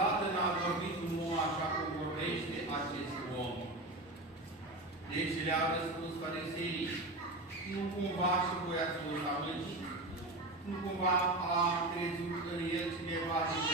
niciodată n-a vorbit un om așa cum vorbește acest om. Deci le-au răspuns fariseii, nu cumva și voi ați fost amânși? Nu cumva a crezut în el cineva din